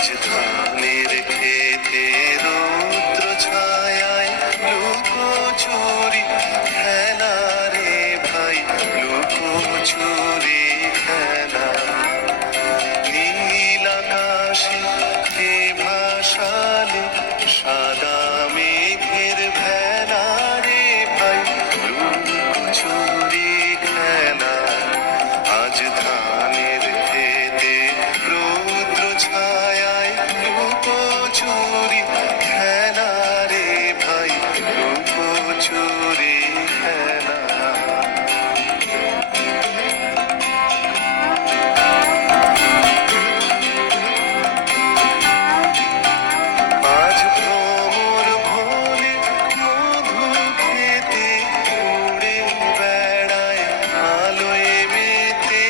আজ ধানের খেতে রৌদ্র ছায়ায় লুকোচুরি খেলা রে ভাই, লুকোচুরি খেলা। নীল আকাশে কে ভাসালে সাদা মেঘের ভেলা রে ভাই, লুকোচুরি খেলা। আজ ধানের খেতে রৌদ্র ছায়ায় লুকোচুরি খেলা রে ভাই, লুকোচুরি খেলা। আজ ভ্রমর ভোলে মধু খেতে উড়ে বেড়ায় আলোয় মেতে।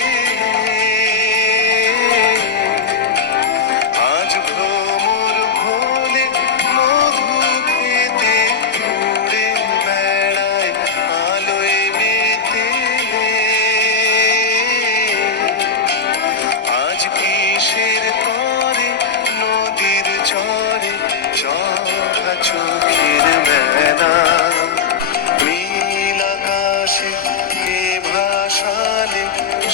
আজ ভ্রমর ভোলে মধু খেতে উড়ে বেড়ায় আলোয় মেতে। আজ কিসের তরে নদীর চরে চকা চোখের মেলা। নীল আকাশে কে ভাসালে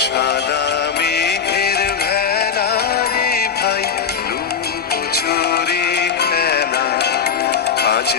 সাদা মেঘের ভেলা রে ভাই, লুকোচুরি খেলা। আজ